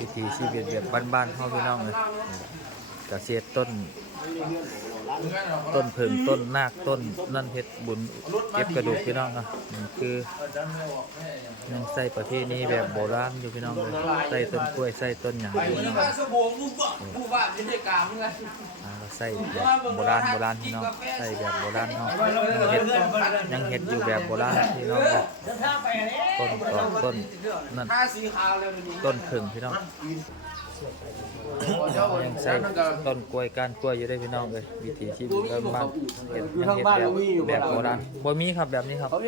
วิถีชีวิตแบบบ้านๆพ่อพี่น้องเลยเกษตรต้น ต้นเพิงต้นนาคต้นนั่นเฮ็ดบุญเก็บกระดูกพี่น้องนะนี่คือยังใส่ประเภทนี้แบบโบราณอยู่พี่น้องเลยใส่ต้นกล้วยใส่ต้นหยางอยู่พี่น้องใส่แบบโบราณโบราณพี่น้องใส่แบบโบราณเนาะยังเฮ็ดยังเฮ็ดอยู่แบบโบราณพี่น้องต้นตอกต้นนั่นผ้าสีขาวยมันนี่ต้นผึ่งพี่น้อง ยังใส่ต้นกล้วยก้านกล้วยอยู่ได้พี่น้องเลยวิถีชีวิตบ้านๆเฮ็ดยังเฮ็ดแบบแบบโบราณบ่มีครับแบบนี้ครับเขา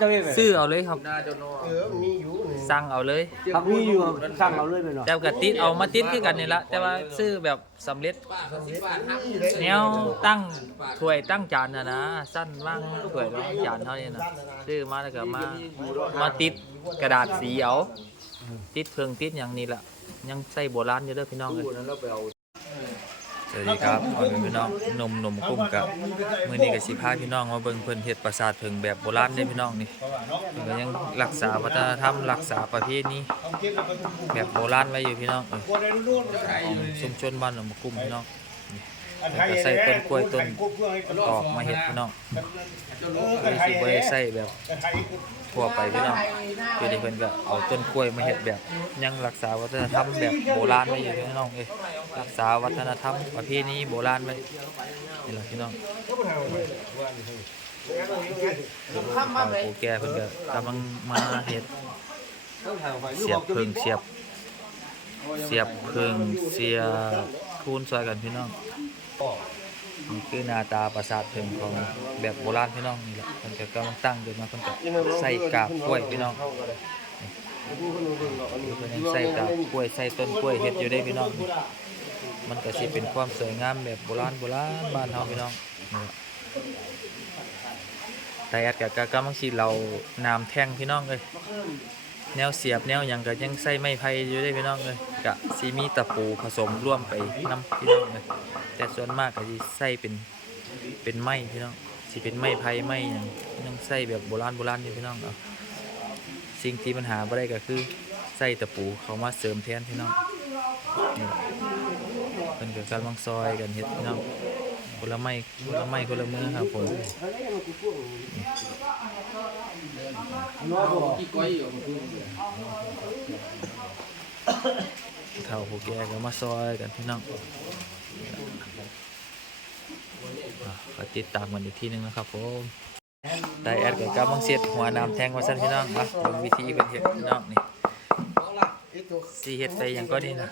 จะไม่แบบซื้อเอาเลยครับน่าจะนอนเออมีอยู่นี่สั่งเอาเลยทำนี่อยู่สั่งเราเลยไปเนาะแต่ก็ติดเอามาติดคือกันนี่ละแต่ว่าซื้อแบบสำเร็จป้าก็สิบบาทหักแนวตั้งถ้วยตั้งจานนะนะสั้นว่างถ้วยว่างจานเท่านี้นะซื้อมาแล้วก็มามาติดกระดาษสีเอาติดเพิงติดอย่างนี้ละ ยังใส่โบราณอยู่เด้อพี่น้องเลยสวัสดีครับพ่อแม่พี่น้องหนมหนมกุ้งกับมื้อนี้ก็สิพาพี่น้องมาเบิ่งเพิ่นเฮ็ดปราสาทเพิงแบบโบราณเด้อพี่น้องนี่เพิ่นก็ยังรักษาวัฒนธรรมรักษาประเพณีแบบโบราณไว้อยู่พี่น้องเออของชุมชนบ้านหนมกุ้งพี่น้อง นี่เพิ่นก็ใส่ต้นกล้วยต้นตอกมาเฮ็ดพี่น้องเพิ่นสิบ่ได้ใส่แบบทั่วไปพี่น้องคือนี่เพิ่นก็เอาต้นกล้วยมาเฮ็ดแบบ ยังรักษาวัฒนธรรมแบบโบราณไว้อยู่พี่น้องเอ้ยรักษาวัฒนธรรมประเพณีโบราณไว้นี่ล่ะพี่น้องเอาไปผู้แก่เพิ่นก็กำลังมาเฮ็ดเสียบเพิงเสียบเสียบเพิงเสียบคูนซอยกันพี่น้อง นี่คือหน้าตาปราสาทเพิงของแบบโบราณพี่น้องนี่แหละเพิ่นก็กำลังตั้งอยู่มาเพิ่นก็ใส่กาบกล้วยพี่น้องนี่เพิ่นยังใส่กาบกล้วยใส่ต้นกล้วยเฮ็ดอยู่ได้พี่น้อง มันก็สิเป็นความสวยงามแบบโบราณโบราณบ้านเฮาพี่น้องนี่แต่แอดกับกำลังสิเราน้ำแท่งพี่น้องเลย แนวเสียบแนวหยังก็ยังใส่ไม้ไผ่อยู่ได้พี่น้องเลยกะซีมีตะปูผสมร่วมไปน้ำพี่น้องเลยแต่ส่วนมากก็สิใส่เป็นเป็นไม้พี่น้องสิเป็นไม้ไผ่ไม้ยังยังใส่แบบโบราณโบราณอยู่พี่น้องเอาสิ่งที่ปัญหาบ่ได้ก็คือใส่ตะปูเขามาเสริมแทนพี่น้องนี่เป็นก็กำลังซอยกันเฮ็ดพี่น้องคนละไม้คนละไม้คนละมือครับผม กี่ก้อยอยู่เท่าผู้แก่ก็มาซอยกันพี่น้องก็ติดตามกันอีกทีหนึงนะครับผมได้แอดกับกำลังเสียดหัวน้ำแทงมาสั่นพี่น้องอะเบิ่งวิธีเป็นเห็ดพี่น้องนี่สีเห็ดไปยังก็นี่นะ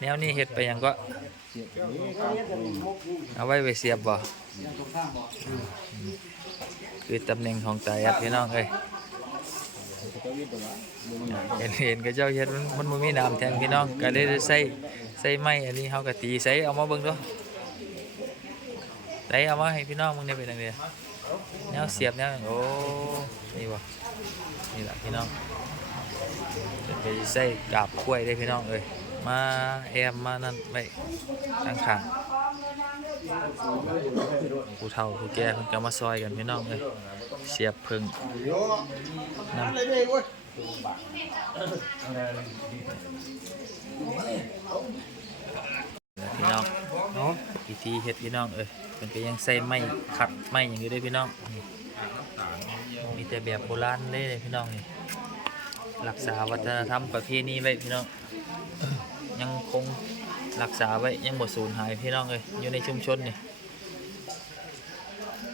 แนวนี้เห็ดไปยังก็ เอาไว้ไปเสียบบ่ คือตำแหน่งของตาแอดพี่น้องเอ้ยเห็นเห็นก็เจ้าเฮ็ดมันมันมีน้ำแทงพี่น้องก็ได้ใส่ใส่ไม้อันนี้เฮาก็ตีใส่เอามาเบิ่งดูใส่เอามาให้พี่น้องมึงได้เป็นจังไดแนวเสียบแนวโอ้นี่บ่นี่แหละพี่น้องจะไปใส่กาบกล้วยได้พี่น้องเอ้ย มาแอมมานั่นไว้ข้างผู้เฒ่าผู้แก่เพิ่นก็มาซอยกันพี่น้องเอ้ยเสียบพึ่งโยน้ำอะไรเนี่ยเว้ยพี่น้องเนาะพิธีเฮ็ดพี่น้องเอ้ยเป็นก็ยังใส่ไม้ขัดไม้อย่างอยู่ด้พี่น้องมีแต่แบบโบราณเลยพี่น้องนี่รักษาวัฒนธรรมประเพณีไว้พี่น้อง คงรักษาไว้ยังบ่สูญหายพี่น้องเอ้ยอยู่ในชุมชนนี่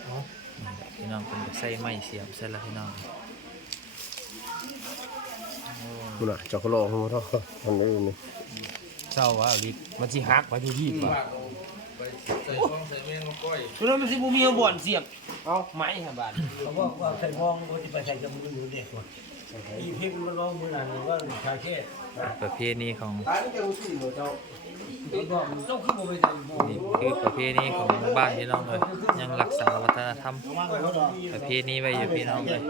เนาะนี่แหละพี่น้องเพิ่นก็ใส่ไม้เสียบใส่ละพี่น้องคุณน่ะจักรโลหัวเท่าอันนี้นี่เศร้าว่าลิมันสิหักไปทุกที่ป่ะใส่ช่องใส่แมงมาก้อยเพราะนั้นมันสิบ่มีเอาบ่อนเสียบ เอาไม้ฮะบาดเขาบอกว่าใส่พองเขาจะไปใส่จมูกมือเด็กว่ะ อีพิมพ์มันร้องมือนั่นหรือว่าชาเช่ประเพณีของตายนี่จะรู้สิเหรอเจ้ามันบอกมันต้องขึ้นมาไปใส่หม้อนี่คือประเพณีของหมู่บ้านพี่น้องเลยยังรักษาวัฒนธรรมว่างไว้เขาดอกประเพณีไว้อยู่พี่น้องเลย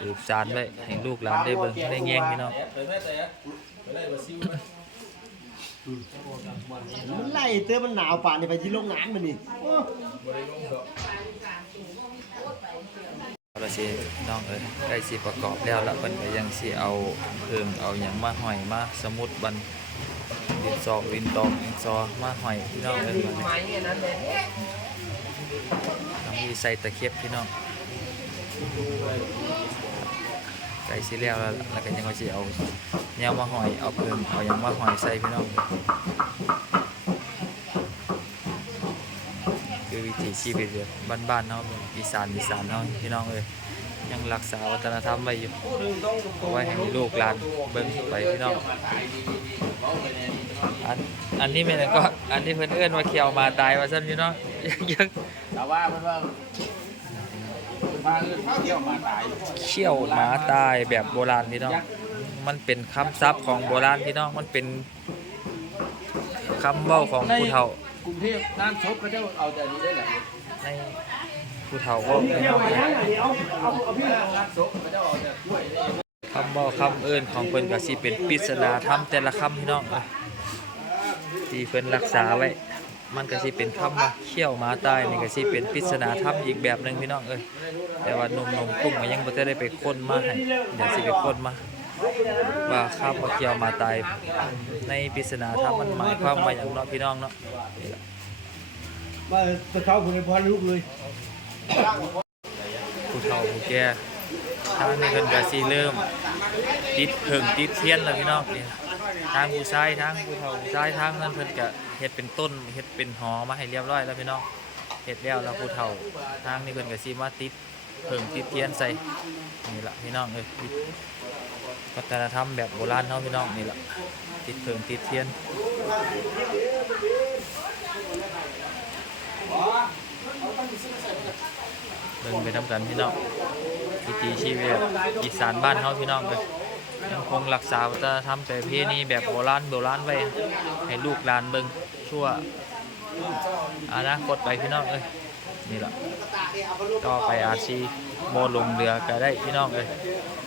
สืบสานไว้ให้ลูกหลานได้เบิ่งได้แง่งพี่น้องไปแม่แต่ไปไล่บาซิลมันไล่เตื้อมันหนาวป่านนี่ไปที่โรงงานมันนี่บริลงดอก เราสิน้องเอ้ยใกล้สิประกอบแล้วล้วเพิ่นก็ยังสิเอาเพิ่งเอาหยังมาห้อยมาสมุดบันดินซอวินตอกดินซอมาห้อยพี่น้องเอ้ยบัดนี้ทำที่ใส่ตะเข็บพี่น้องใกล้สิแล้วแล้วละแล้วก็ยังว่าสิเอาแนวมาห้อยเอาเพิ่งเอาหยังมาห้อยใส่พี่น้อง คือ วิถีชีวิตแบบบ้านๆเนาะอีสานอีสานเนาะพี่น้องเอ้ยยังรักษาวัฒนธรรมไว้อยู่เอาไว้ให้ลูกหลานเบิ่งไปพี่น้องอันอันนี้เป็นก็อันนี้เพิ่นเอื้อนว่าเขียวมาตายว่าซั่นพี่น้องยังแต่ว่ามันว่าพาเรื่องเที่ยวมาตายเขี้ยวหมาตายแบบโบราณพี่น้องมันเป็นคำศัพท์ของโบราณพี่น้องมันเป็นคำเว้าของผู้เฒ่า กรุงเทพน้ำชกก็จะเอาแต่นี้ได้แหละในผู้เฒ่าเว้าพี่เที่ยน้วองไปยังไงเอาเอาเอาพี่น้ำชกก็จะเอาแต่กล้วยได้คำเว้าคำเอิ้นของเพิ่นก็สิเป็นปริศนาธรรมแต่ละคำพี่น้องเอ้ยที่เพิ่นรักษาไว้ มันก็สิเป็นคำว่าเขี้ยวหมาตายนี่ก็สิเป็นปริศนาธรรมอีกแบบหนึงพี่น้องเอ้ยแต่ว่าหนุ่มๆกุ้งก็ยังบ่ได้ไปค้นมาให้เดี๋ยวสิไปค้นมา ว่าคำว่าเขี้ยวมาตายในปริศนาธรรมันหมายความว่าหยังเนาะพี่น้องเนาะมาตะเช้าผมเลยพอลูกเลยผู้เฒ่าผู้แก่ทางนี้เพิ่นก็สิเริ่ม ติดเพิ่งติดเทียนแล้วพี่น้องนี่ทางผู้ชายทางผู้เฒ่าผู้ชายทางนั้นเพิ่นก็เฮ็ดเป็นต้นเฮ็ดเป็นหอมาให้เรียบร้อยแล้วพี่น้องเฮ็ดแล้วแล้วผู้เฒ่าทางนี้เพิ่นก็สิมาติดเพิ่งติดเทียนใส่นี่ล่ะพี่น้องเอ้ย วัฒนธรรมแบบโบราณเฮาพี่น้องนี่แหละติดเพิ่งติดเทียนเบิ่งไปนํกันพี่น้องวิถีชีวิตอีสานบ้านเฮาพี่น้องเอ้ยยังคงรักษาวัฒนธรรมแต่พี่นี่แบบโบราณโบราณไว้ให้ลูกหลานเบิ่งชั่วอนาคตไปพี่น้องเอ้ยนี่แหละต่อไปอาชีโมลงเรือก็ได้พี่น้องเอ้ย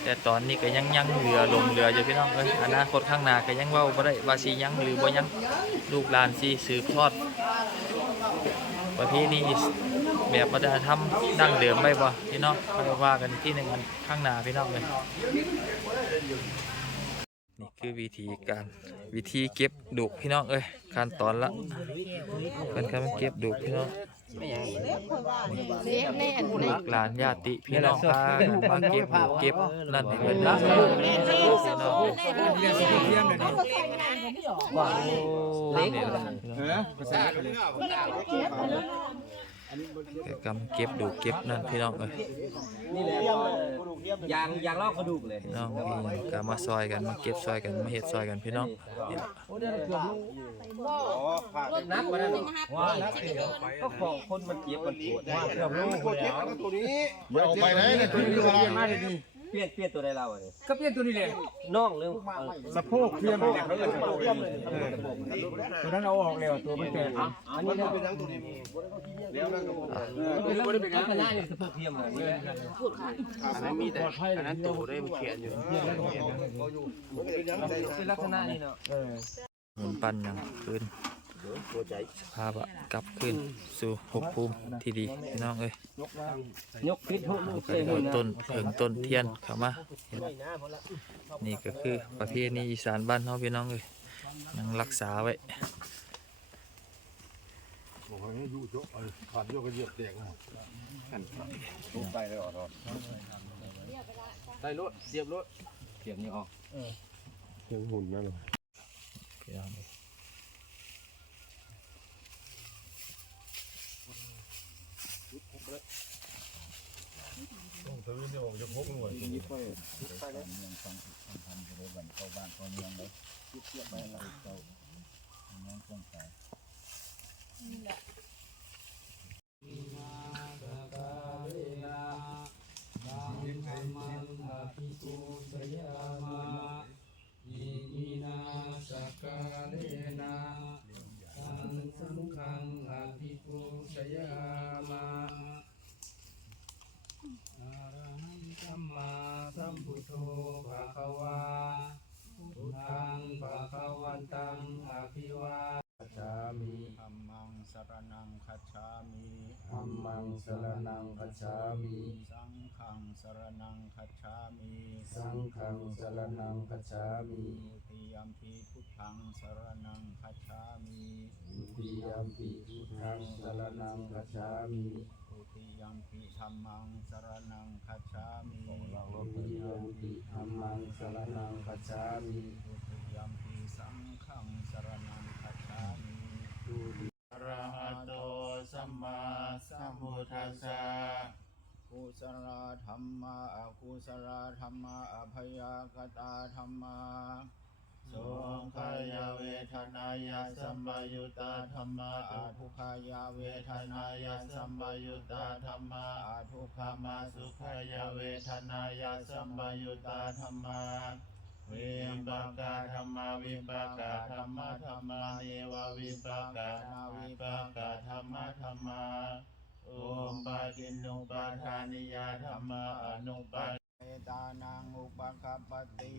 แต่ตอนนี้ก็ยังยังเรือลงเรืออยู่พี่น้องเอ้ยอนาคตข้างหน้าก็ยังเว้าบ่ได้ว่าสิยังหรือบ่ยังลูกหลานสิสืบทอดประเพณีแบบวัฒนธรรมดั้งเดิมไว้บ่พี่น้องค่อยว่ากันที่หนึ่งมันข้างหน้าพี่น้องเลยนี่คือวิธีการวิธีเก็บดูกพี่น้องเอ้ยขั้นตอนละเป็นการเก็บดูกพี่น้อง เลี้ยแน่นเลยลูกหลานญาติพี่น้องพากันมาเก็บดูเก็บนั่นให้เพิ่นนะพี่น้องว้าวนี่ล่ะพี่น้อง แต่กำเก็บดูกเก็บนั่นพี่น้องเอ้ยยางยางลอกกระดูกเลยพี่น้องมีก็มาซอยกันมาเก็บซอยกันมาเฮ็ดซอยกันพี่น้องนี่ล่ะนักมาแล้วว่าก็ของคนมันเจ็บมันปวดว่าเกือบรู้แล้วเอาไปไหนเนี่ยตัวนี้ว่ามาดีเป ลี่ยนเปลี่ยนตัวใดเราอะก็เปลี่ยนตัวนี้เลยน้องเรื่องสะโพกเทียมเลยเขาเรียกสะโพกเทียมเลยตัวนั้นเอาออกเลยตัวมันแตกอันนี้เป็นทั้งตัวนี้แล้วก็เป็นเป็นลักษณะนี่สะโพกเทียมเลยอันนั้นมีแต่อันนั้นตัวได้มันเขียนอยู่เป็นลักษณะนี่เนาะหมุนปั้นอย่างคืน สภาพอะกลับคืนสู่ภพภูมิที่ดีพี่น้องเอ้ยยกพิษทุกก็ได้เอาต้นเพิงต้นเทียนเข้ามาเฮ็ดนี่ก็คือประเพณีอีสานบ้านเฮาพี่น้องเอ้ยยังรักษาไว้ใส่รถเสียบรถเสียบนี่ออกยังหุ่นนั่นหรอ ต้องทวีนี่ยอกจะพกหน่วยยึดไปยึดไปเลยเมืองฟังฟังทำจะเด้วันเข้าบ้านเข้าเมืองเลยยึดเทียบไปอะไราเจ้าน้องต้องใส่นี่แหละ นังคัจฉามิธัมมังสรณังคัจฉามิสังฆังสรณังคัจฉามิสังฆังสรณังคัจฉามิทุติยมปีพุทธังสรณังคัจฉามิทุติยมปีพุทธังสรณังคัจฉามิทุติยมปีธรรมังสรณังคัจฉามิทุติยมปีธรรมังสรณังคัจฉามิทุติยมปีสังฆังสรณัง ศลธรรมะอกุศลธรรมะอภยากตาธรรมะสงขายาเวทนายาสัมบายุตาธรรมะอาทุกขายาเวทนายาสัมบายุตาธรรมะอาทุขามาสุขายาเวทนายาสัมบายุตาธรรมะวิปากาธรรมวิปากาธรรมะธรรมาเอวะวิปากาวิปากาธรรมะธรรมา โอมปาจินนุปาทานิยาธรรมะอนุปาเอตานังอุปคปปติ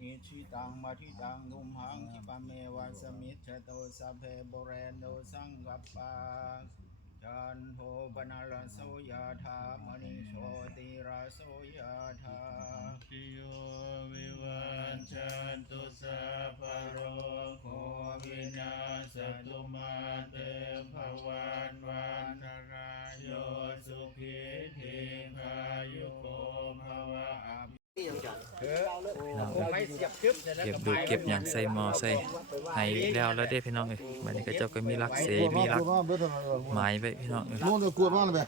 อิชิตังมาทิตังนุมหังคิปเมวะสมิจฉโตสัพเพบเรนโนสังกัปปะจันโทปนาลโสยาธามณิโชติราโสยาธาคิโยวิวันจั เอ้ยเก็บดูเก็บอย่างใส่หม้อใส่ไหแล้วแล้วเด้พี่น้องเอ้ยบัดนี้ก็เจ้าก็มีรักเสมีรักไม้ไว้พี่น้องเอ้ยนู่นกวดมาเลย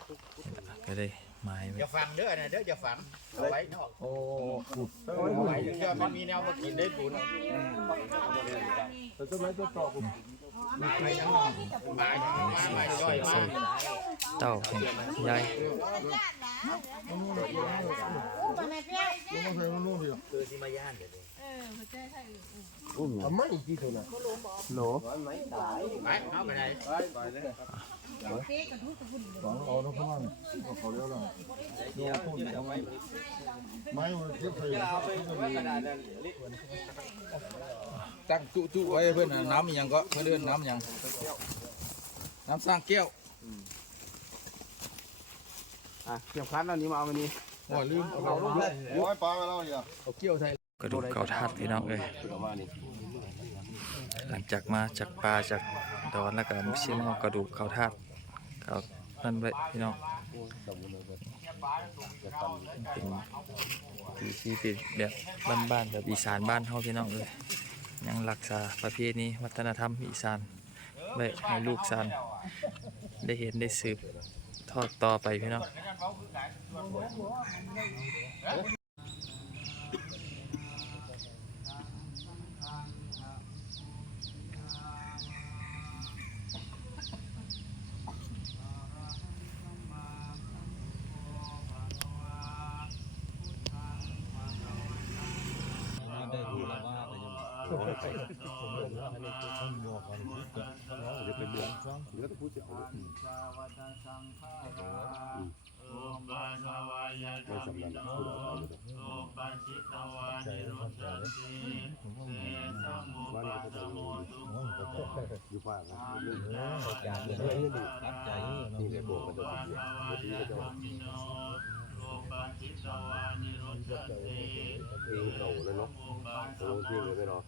ก็ได้ไม้ไว้อย่าฟังเด้อนะเด้ออย่าฟังเอาไว้นอกโอ้เอาไว้เดี๋ยวมันมีแนวมากินได้บุญมาอย่างมามามาย่อยมา เต่าแห่งยายทำไมกี่ตัวน่ะโหลไปเอาไปไหน ฝังเอาน้ำข้างล่างเขาเรียกว่าโยนทุ่นเอาไว้ไม้มันเทียบไปตั้งจุจุไว้เพื่อนน้ำยังก็เพื่อนเดินน้ำยังน้ำสร้างแก้วอะเก็บคันเอันนี้มาเอามานี่โอ้ยลืมเอาลูกเลยร้อยปลาแล้วอย่าเอาเกี้ยวใส่กระดูกเกาทาดพี่น้องเอ้ยหลังจากมาจากปลาจากดอนแล้วก็มุชิมเอากระดูกเขาทาด เขานั่นไว้พี่น้องเป็นที่ที่แบบบ้านๆแบบอีสานบ้านเฮาพี่น้องเอ้ยยังรักษาประเพณีวัฒนธรรมอีสานไว้ให้ลูกสานได้เห็นได้สืบทอดต่อไปพี่น้อง โอมปะสวายะธรรมิโนโอมปะชิตวานิโรจันติเสสังอุปะสโมตุโขอยู่ฟ้านะจานเลยรับใจนี่เลยบอกกันเลยทีเดียวทีก็จะโอปะชิตวานิโรจันติเพลงเก่าเลยเนาะโอ้เพลงเลยเนาะ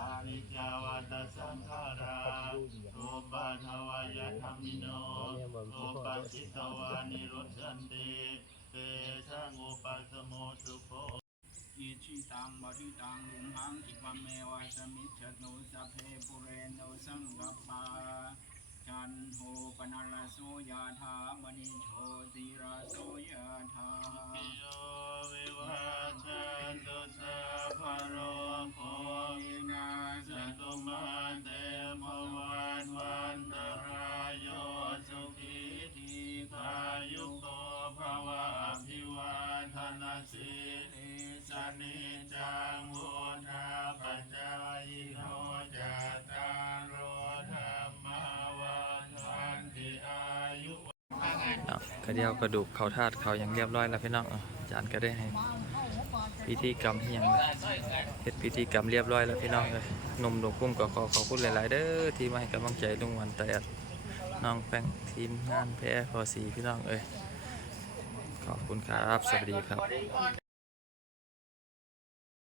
อานิจจาวัตสังขาราโอปะทวายะธรรมิโนโอปะชิตวานิโรจันติเตสังอุปสโมสุโขอิชิตังบริตังลุมหังอิปะเมวะสมิจฉโนสัพเพปุเรน กระเดียวกระดูกเขาธาตุเขาอย่างเรียบร้อยแล้วพี่น้องอาจารย์ก็ได้ให้พิธีกรรมที่ยังเฮ็ดพิธีกรรมเรียบร้อยแล้วพี่น้องเลยหนมหลวงกุ้มก็ขอขอบคุณหลาย ๆ เด้อที่มาให้กำลังใจลุงวันแต่น้องแป้งทีมงานแพ้พอสีพี่น้องเอ้ยขอบคุณครับ สวัสดีครับ